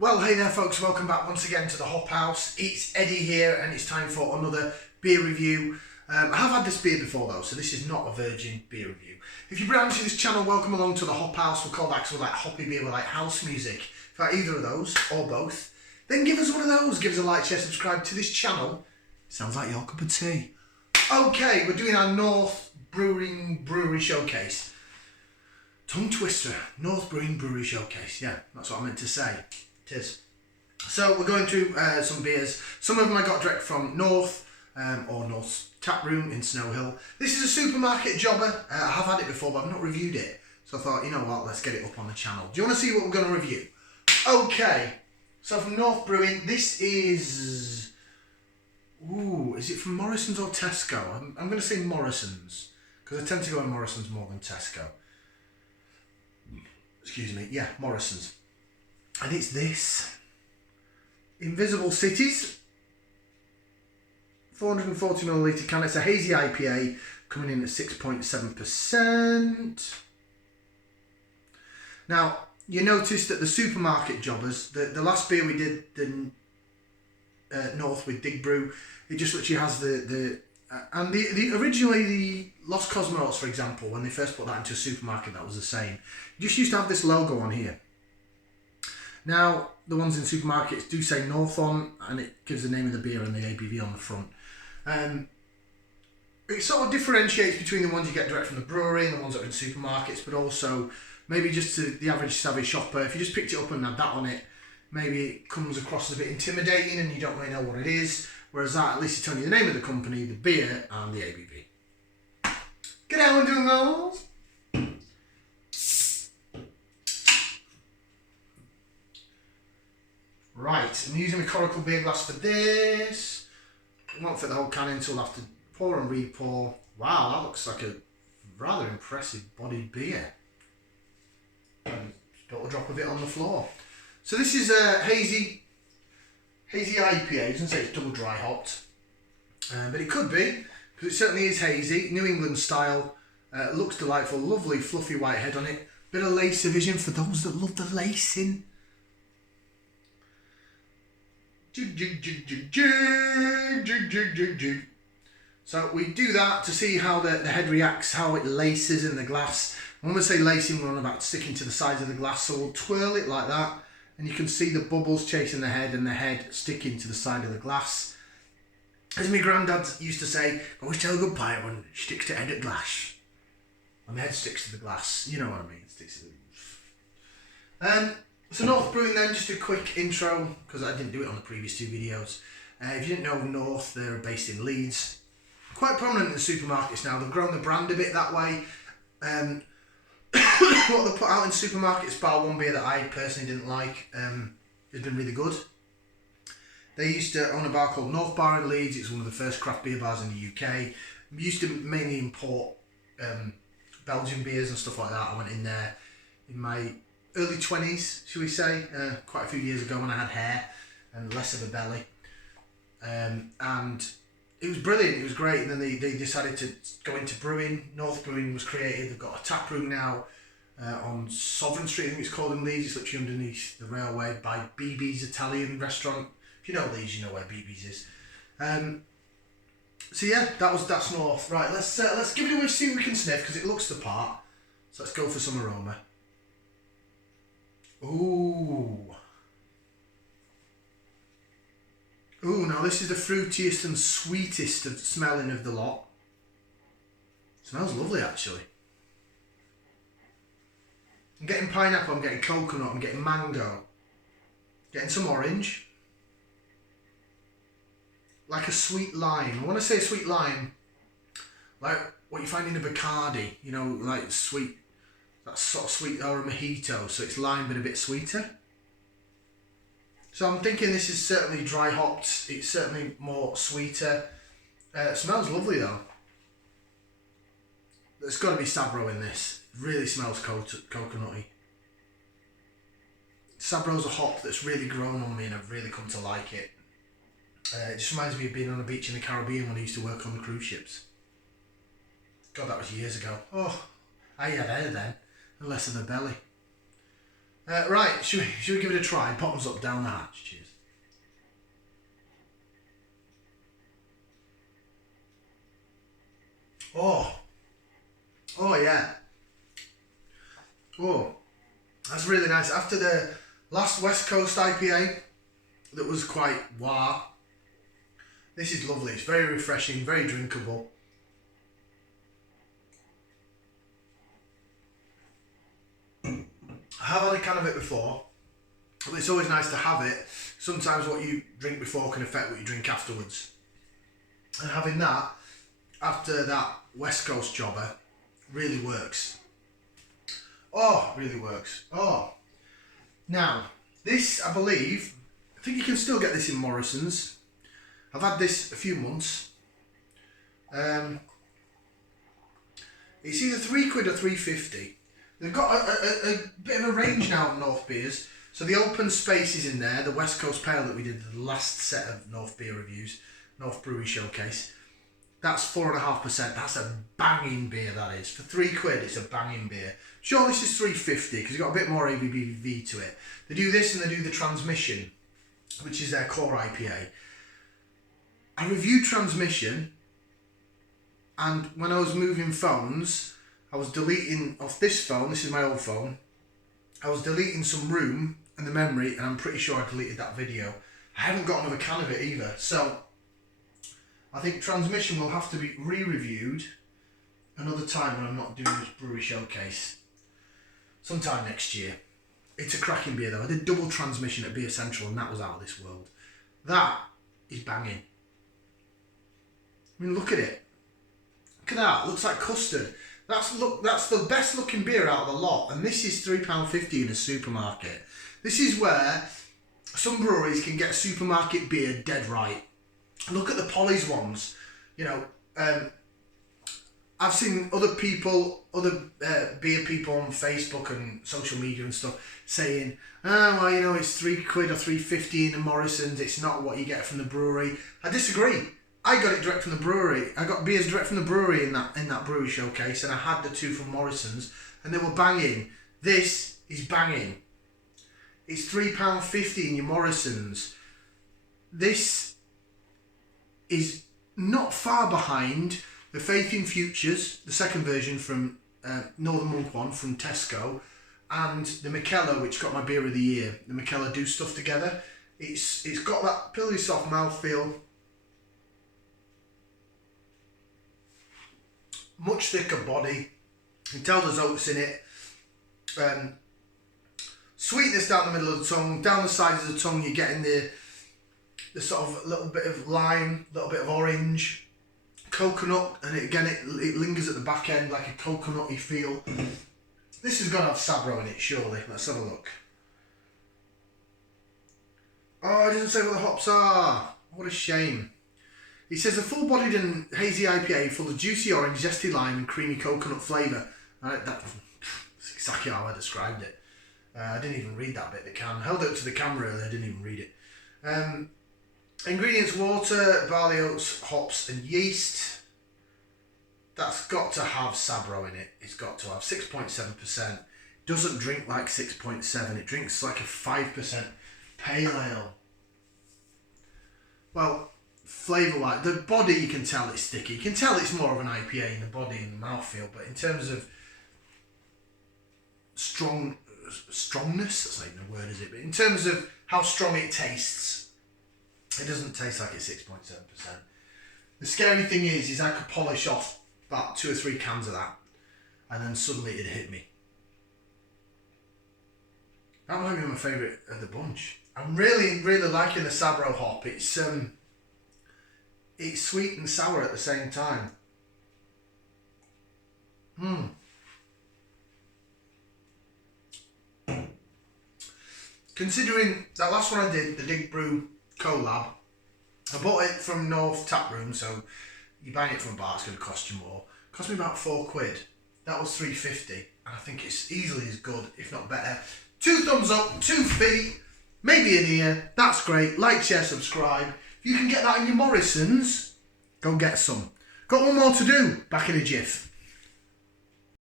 Well, hey there folks, welcome back once again to the Hop House. It's Eddie here and it's time for another beer review. I have had this beer before though, so this is not a virgin beer review. If you're brand new to this channel, welcome along to the Hop House. We'll call that sort of like hoppy beer with like house music. If you like either of those, or both, then give us one of those. Give us a like, share, subscribe to this channel. Sounds like your cup of tea. Okay, we're doing our North Brewing Brewery Showcase. Tongue twister, North Brewing Brewery Showcase. Yeah, that's what I meant to say. It is. So we're going through some beers. Some of them I got direct from North or North's Tap Room in Snow Hill. This is a supermarket jobber. I have had it before, but I've not reviewed it. So I thought, you know what, let's get it up on the channel. Do you want to see what we're going to review? Okay. So from North Brewing, this is... Ooh, is it from Morrisons or Tesco? I'm going to say Morrisons, because I tend to go in Morrisons more than Tesco. Excuse me. Yeah, Morrisons. And it's this. Invisible Cities. 440ml can. It's a hazy IPA coming in at 6.7%. Now, you notice that the supermarket jobbers, the last beer we did, the North with Dig Brew, it just literally has the originally the Los Cosmonauts, for example, when they first put that into a supermarket, that was the same. You just used to have this logo on here. Now, the ones in supermarkets do say North on, and it gives the name of the beer and the ABV on the front. It sort of differentiates between the ones you get direct from the brewery and the ones that are in supermarkets, but also maybe just to the average savvy shopper, if you just picked it up and had that on it, maybe it comes across as a bit intimidating and you don't really know what it is, whereas that, at least it's telling you the name of the company, the beer, and the ABV. Get out and do those! Right, I'm using my Coracle beer glass for this. I won't fit the whole can in, so I'll have to pour and re-pour. Wow, that looks like a rather impressive bodied beer. Got a drop of it on the floor. So this is a hazy IPA. It doesn't say it's double dry hopped, but it could be, because it certainly is hazy, New England style. Looks delightful, lovely fluffy white head on it. Bit of lace division for those that love the lacing. So we do that to see how the head reacts, how it laces in the glass. When we say lacing, we're on about sticking to the sides of the glass, so we'll twirl it like that, and you can see the bubbles chasing the head and the head sticking to the side of the glass. As my granddad used to say, always tell a good pint when it sticks to head at glass. And the head sticks to the glass, you know what I mean, it sticks to the... So North Brewing then, just a quick intro, because I didn't do it on the previous two videos. If you didn't know North, they're based in Leeds. Quite prominent in the supermarkets now. They've grown the brand a bit that way. What they put out in supermarkets, bar one beer that I personally didn't like, has been really good. They used to own a bar called North Bar in Leeds. It's one of the first craft beer bars in the UK. We used to mainly import Belgian beers and stuff like that. I went in there in my early 20s, shall we say, quite a few years ago when I had hair and less of a belly. And it was brilliant, it was great. And then they decided to go into brewing. North Brewing was created. They've got a tap room now on Sovereign Street, I think it's called in Leeds. It's literally underneath the railway by BB's Italian restaurant. If you know Leeds, you know where BB's is. So yeah, that's North. Right, let's give it a whiff, see what we can sniff, because it looks the part. So let's go for some aroma. Ooh, now this is the fruitiest and sweetest of smelling of the lot. Smells lovely, actually. I'm getting pineapple, I'm getting coconut, I'm getting mango. Getting some orange. Like a sweet lime. When I say sweet lime, like what you find in a Bacardi, you know, like sweet. That's sort of sweet, or a mojito, so it's lime but a bit sweeter. So I'm thinking this is certainly dry hopped. It's certainly more sweeter. It smells lovely though. There's got to be Sabro in this. It really smells coconutty. Sabro's a hop that's really grown on me and I've really come to like it. It just reminds me of being on a beach in the Caribbean when I used to work on the cruise ships. God, that was years ago. Oh, I had hair then. And less of a belly. Right, should we give it a try? Bottoms up, down the hatch. Cheers. Oh yeah. Oh, that's really nice. After the last West Coast IPA that was quite wah, this is lovely. It's very refreshing, very drinkable. I have had a can of it before, but it's always nice to have it. Sometimes what you drink before can affect what you drink afterwards. And having that after that West Coast jobber really works. Oh, really works. Oh. Now, this, I think you can still get this in Morrisons. I've had this a few months. It's either £3 or £3.50. They've got a bit of a range now of North beers. So the Open Space is in there, the West Coast Pale that we did the last set of North beer reviews, North Brewery Showcase. That's 4.5%. That's a banging beer, that is. For £3, it's a banging beer. Sure, this is £3.50 because you've got a bit more ABV to it. They do this and they do the Transmission, which is their core IPA. I reviewed Transmission, and when I was moving phones, I was deleting off this phone, this is my old phone, I was deleting some room and the memory, and I'm pretty sure I deleted that video. I haven't got another can of it either, so I think Transmission will have to be re-reviewed another time when I'm not doing this brewery showcase. Sometime next year. It's a cracking beer though. I did double Transmission at Beer Central and that was out of this world. That is banging. I mean, look at it. Look at that. It looks like custard. That's the best looking beer out of the lot, and this is £3.50 in a supermarket. This is where some breweries can get supermarket beer dead right. Look at the Polly's ones. You know, I've seen other beer people on Facebook and social media and stuff saying, oh, well, you know, it's £3 or £3.50 in the Morrisons. It's not what you get from the brewery. I disagree. I got it direct from the brewery. I got beers direct from the brewery in that brewery showcase, and I had the two from Morrisons, and they were banging. This is banging. It's £3.50 in your Morrisons. This is not far behind the Faith in Futures, the second version from Northern Monk one from Tesco, and the Michela, which got my beer of the year. The Michela do stuff together. It's got that pillowy soft mouthfeel. Much thicker body. You can tell there's oats in it. Sweetness down the middle of the tongue. Down the sides of the tongue you're getting the sort of little bit of lime, little bit of orange, coconut, and it lingers at the back end like a coconutty feel. This has got to have Sabro in it, surely. Let's have a look. Oh, it doesn't say what the hops are. What a shame. It says a full-bodied and hazy IPA full of juicy orange, zesty lime and creamy coconut flavour. That's exactly how I described it. I didn't even read that bit. The can held it up to the camera earlier. I didn't even read it. Ingredients: water, barley, oats, hops and yeast. That's got to have Sabro in it. It's got to have 6.7%. Doesn't drink like 6.7. It drinks like a 5% pale ale. Well, flavour-wise, the body you can tell it's sticky. You can tell it's more of an IPA in the body and the mouthfeel, but in terms of strongness, that's not even a word, is it? But in terms of how strong it tastes, it doesn't taste like it's 6.7%. The scary thing is I could polish off about 2 or 3 cans of that, and then suddenly it'd hit me. That might be my favourite of the bunch. I'm really, really liking the Sabro hop. It's sweet and sour at the same time. Considering that last one I did, the Dig Brew collab, I bought it from North Tap Room, so you're buying it from a bar, it's going to cost you more. It cost me about £4. That was £3.50, and I think it's easily as good, if not better. 2 thumbs up, 2 feet, maybe an ear. That's great. Like, share, subscribe. If you can get that in your Morrisons, go get some. Got one more to do. Back in a jiff.